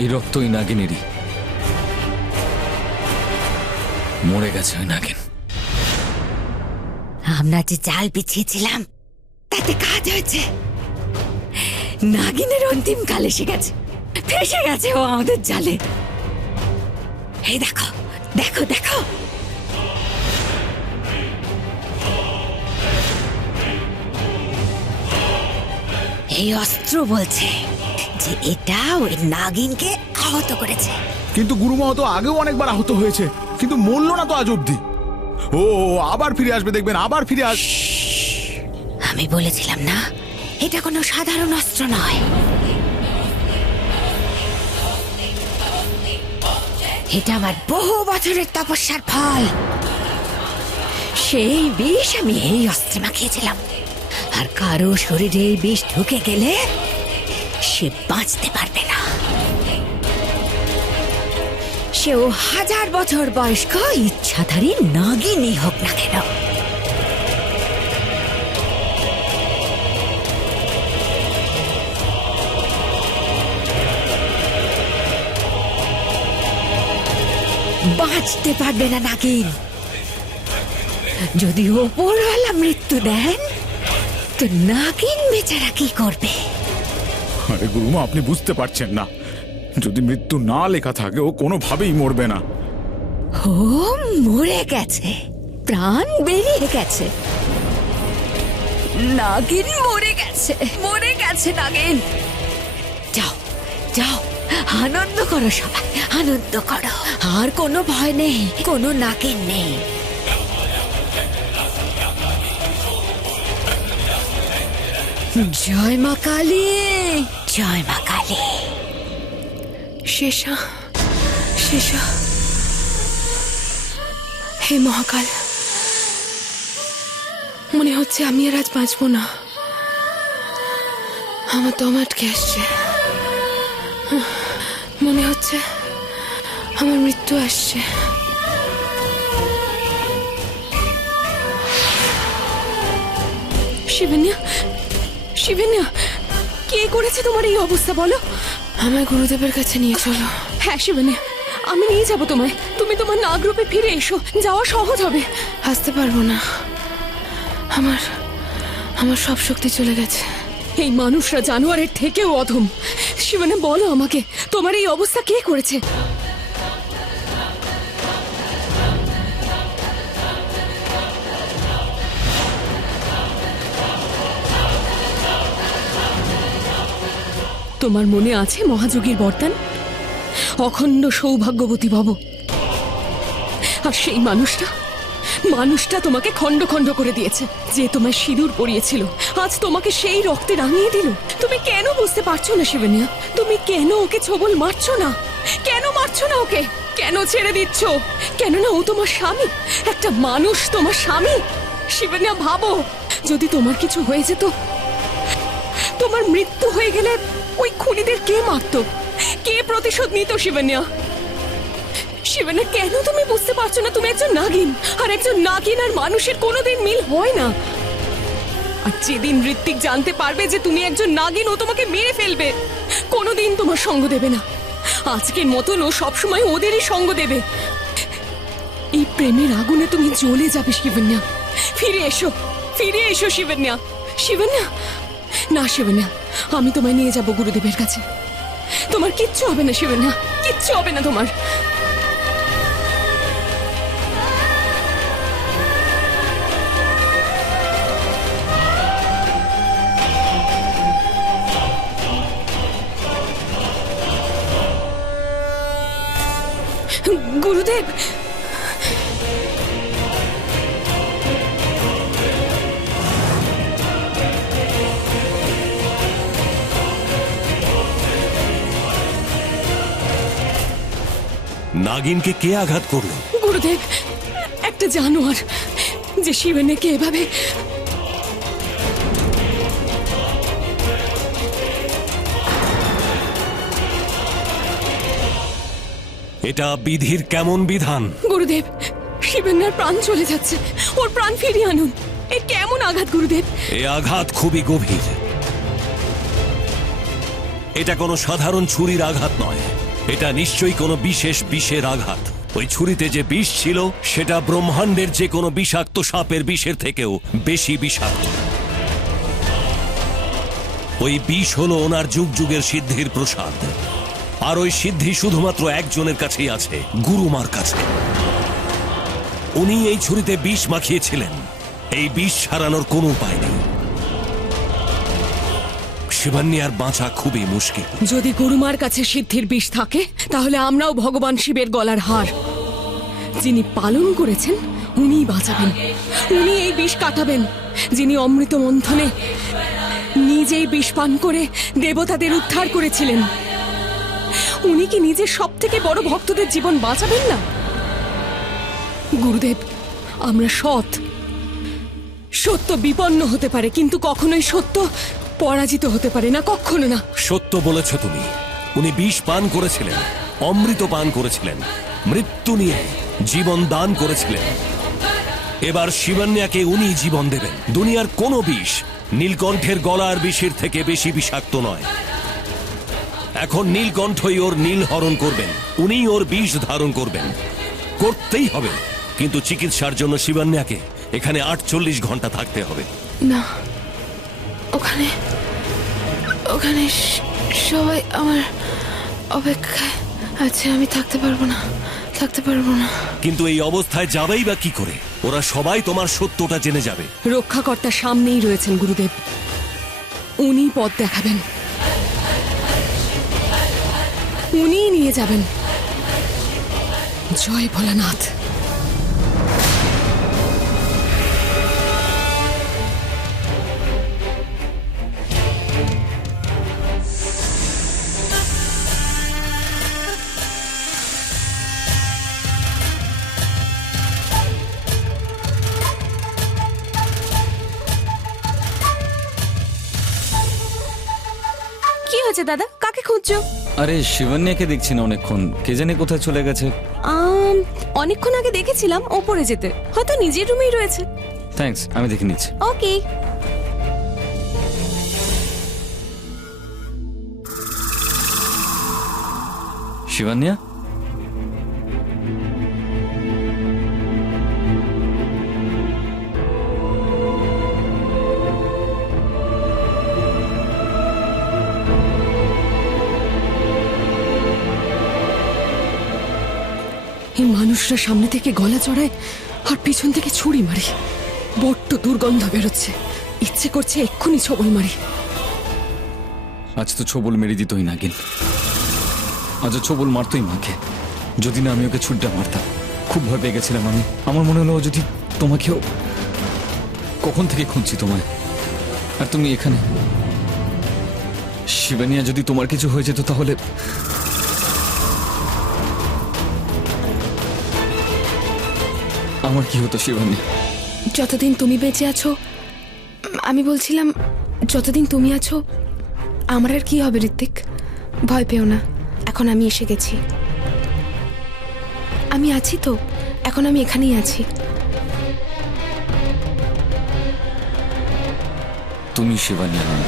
এই রক্ত ওই নাগিনেরই। মরে গেছে ওই নাগিন। আমরা যে জাল বিছিয়েছিলাম তাতে কাজ হয়েছে। নাগিনের অন্তিম কাল এসে গেছে, ফেসে গেছে ও আমাদের জালে। এই দেখো দেখো দেখো, এই অস্ত্র বলছে যে এটা ওই নাগিনকে আহত করেছে। কিন্তু গুরুমা তো আগেও অনেকবার আহত হয়েছে, কিন্তু মরল না তো আজ অব্দি। ও আবার ফিরে আসবে, দেখবেন আবার ফিরে আস। আমি বলেছিলাম না, এটা কোনো সাধারণ অস্ত্র নয়। এটা আমার বহু বছরের তপস্যার ফল। সেই বিষ আমি এই অস্ত্রে মাখিয়েছিলাম, আর কারো শরীরে এই বিষ ঢুকে গেলে সে বাঁচতে পারবে না। সেও 1000 বছর বয়স্ক ইচ্ছাধারী নাগিনই হোক না কেন। বাঁচতে পারবে না নাগিন। যদি ওপরওয়ালা মৃত্যু দেন তো নাগিন বেচারা কি করবে? আরে গুরুমা, আপনি বুঝতে পারছেন না, যদি মৃত্যু না লেখা থাকে ও কোনোভাবেই মরবে না। ও মরে গেছে, প্রাণ বেরিয়ে গেছে। নাগিন মরে গেছে, মরে গেছে নাগিন। যাও যাও, আনন্দ করো সবাই, আনন্দ করো। আর কোনো ভয় নেই, কোনো নাগিন নেই। জয় মা কালী, জয় মা কালী। শেষা, শেষা, হে মহাকাল, মনে হচ্ছে আমি আর আজ বাঁচবো না। আমার দম আটকে আসছে, মনে হচ্ছে আমার মৃত্যু আসছে। শিবন্যা, শিবন্যা, কে করেছে তোমার এই অবস্থা বলো? আমায় গুরুদেবের কাছে নিয়ে চলো। হ্যাঁ শিবন্যা, আমি নিয়ে যাবো তোমায়। তুমি তোমার নাগরূপে ফিরে এসো, যাওয়া সহজ হবে। আসতে পারবো না, আমার সব শক্তি চলে গেছে। এই মানুষরা জানোয়ারের থেকেও অধম। শিবনে বলো আমাকে, তোমার এই অবস্থা কে করেছে? তোমার মনে আছে মহাযোগীর বরদান, অখণ্ড সৌভাগ্যবতী ভব। আর সেই মানুষটা তোমাকে খণ্ড খণ্ড করে দিয়েছে। যে তোমায় সিঁদুর পরিয়েছিল আজ তোমাকে সেই রক্তে রাঙিয়ে দিল। তুমি কেন বুঝতে পারছো না শিবন্যা? তুমি কেন ওকে ছবল মারছো না? কেন মারছো না ওকে? কেন ছেড়ে দিচ্ছ? কেননা ও তোমার স্বামী, একটা মানুষ তোমার স্বামী। শিবন্যা ভাবো, যদি তোমার কিছু হয়ে যেত, তোমার মৃত্যু হয়ে গেলে ওই খুনিদের কে মারতো, কে প্রতিশোধ নিত? শিবন্যা, শিবন্যা, কেন তুমি বুঝতে পারছো না? তুমি একজন নাগিন, আর একজন নাগিন আর মানুষের কোনোদিন মিল হয় না। আর যেদিন ঋত্বিক জানতে পারবে যে তুমি একজন নাগিন, ও তোমাকে মেরে ফেলবে, কোনোদিন তোমার সঙ্গ দেবে না। আজকের মতন ও সবসময় ওদেরই সঙ্গ দেবে। এই প্রেমের আগুনে তুমি জ্বলে যাবে শিবন্যা। ফিরে এসো, ফিরে এসো শিবন্যা। শিবন্যা, না শিবন্যা, আমি তোমায় নিয়ে যাব গুরুদেবের কাছে। তোমার কিচ্ছু হবে না শিবন্যা, কিচ্ছু হবে না তোমার। গুরুদেব, নাগিনকে কে আঘাত করলো? গুরুদেব, একটা জানোয়ার যে শিবনেকে এভাবে। এটা বিধির কেমন বিধান? গুরুদেব, শিবন্যার প্রাণ চলে যাচ্ছে, ওর প্রাণ ফিরিয়ে আনুন। এ কেমন আঘাত গুরুদেব? এ আঘাত খুবই গভীর। এটা কোনো সাধারণ ছুরির আঘাত নয়। এটা নিশ্চয়ই কোনো বিশেষ বিষের আঘাত। ওই ছুরিতে যে বিষ ছিল সেটা ব্রহ্মাণ্ডের যে কোনো বিষাক্ত সাপের বিষের থেকেও বেশি বিষাক্ত। ওই বিষ হলো ওনার যুগ যুগের সিদ্ধির প্রসাদ, আর ওই সিদ্ধি শুধুমাত্র একজনের কাছেই আছে, গুরুমার কাছে। উনি এই ছুরিতে বিষ মাখিয়েছিলেন, এই বিষ সারানোর কোনো উপায় নেই। শিবান্নী আর বাঁচা খুবই মুশকিল। যদি গুরুমার কাছে সিদ্ধির বিষ থাকে তাহলে আমরাও ভগবান শিবের গলার হার যিনি পালন করেছেন উনিই বাঁচাবেন, উনি এই বিষ কাটাবেন। যিনি অমৃত মন্থনে নিজেই বিষ পান করে দেবতাদের উদ্ধার করেছিলেন, উনি কি নিজের সব থেকে বড় ভক্তদের জীবন বাঁচাবেন না? গুরুদেব, আমরা সত্য বিপন্ন হতে পারে, কিন্তু কখনোই সত্য পরাজিত হতে পারে না, কখনো না। সত্য বলেছ তুমি। উনি বিষ পান করেছিলেন, অমৃত পান করেছিলেন, মৃত্যু নিয়ে জীবন দান করেছিলেন। এবার শিবান্যাকে উনি জীবন দেবেন। দুনিয়ার কোনো বিষ নীলকণ্ঠের গলার বিষের থেকে বেশি বিষাক্ত নয়। এখন নীলকণ্ঠই ওর নীল হরণ করবেন, উনিই ওর বিষ ধারণ করবেন। করতেই হবে, কিন্তু চিকিৎসার জন্য শিবান্যাকে এখানে 48 ঘন্টা থাকতে হবে। না, ওখানে ওখানে সবাই আমার অপেক্ষায় আছে, আমি থাকতে পারবো না। কিন্তু এই অবস্থায় যাবেই বা কি করে? ওরা সবাই তোমার সত্যটা জেনে যাবে। রক্ষাকর্তা সামনেই রয়েছেন গুরুদেব, উনি পথ দেখাবেন, উনিই নিয়ে যাবেন। জয় ভোলানাথ। কি হয়েছে দাদা, কাকে খুঁজছো? আরে শিবান্যাকে দেখছি না অনেকক্ষণ, কে জানে কোথায় চলে গেছে। অনেকক্ষণ আগে দেখেছিলাম ওপরে যেতে, হয়তো নিজের রুমেই রয়েছে। থ্যাঙ্কস, আমি দেখে নিচ্ছি। ওকে। শিবান্যা, এই মানুষরা সামনে থেকে গলা চড়ায় আর পিছন থেকে ছুরি মারে। বড্ড দুর্গন্ধ বেরোচ্ছে, ইচ্ছে করছে এক্ষুনি ছবল মারি। আজ তো ছবল মেরে দিতই নাগিন, আজ ছবল মারতই মাকে। যদি না আমি ওকে ছুটটা মারতাম। খুব ভয় পেয়ে গেছিলাম আমি। আমার মনে হলো ও যদি তোমাকেও, কখন থেকে খুঁজছি তোমায়, আর তুমি এখানে। শিবানিয়া, যদি তোমার কিছু হয়ে যেত তাহলে। আমার কি হতো শিবানী? যতদিন তুমি বেঁচে আছো, আমি বলছিলাম যতদিন তুমি আছো আমার আর কি হবে ঋত্বিক? ভয় পেও না, এখন আমি এসে গেছি। আমি আছি তো, এখন আমি এখানেই আছি। তুমি শিবানিয়া নও।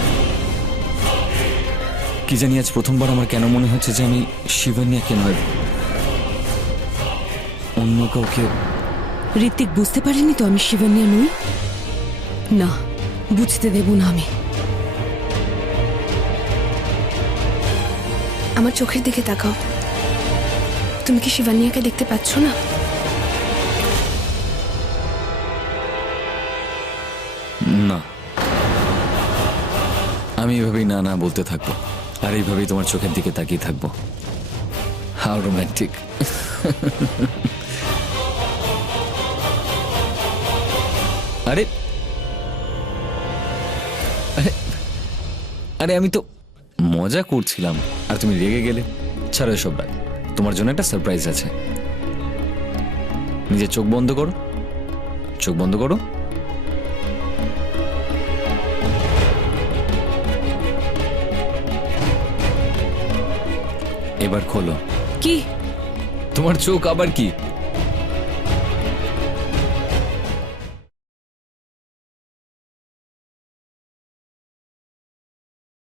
কি জানি আজ প্রথমবার আমার কেন মনে হচ্ছে যে আমি শিবানিয়াকে নয়, অন্য কাউকে। ঋত্বিক, বুঝতে পারিনি তো আমি শিবানিয়া নই? না, বুঝতে দেব না আমি। আমার চোখের দিকে তাকাও, তুমি কি শিবানিয়াকে দেখতে পাচ্ছ না? না, আমি এভাবেই না না বলতে থাকবো, আর এইভাবেই তোমার চোখের দিকে তাকিয়ে থাকবো। How romantic. আরে আরে আরে আমি তো মজা করছিলাম, আর তুমি রেগে গেলে। ছাড়ো এসব রাগ, তোমার জন্য একটা সারপ্রাইজ আছে। নিজের চোখ বন্ধ করো, চোখ বন্ধ করো। এবার খোলো। কি? তোমার চোখ আবার কি?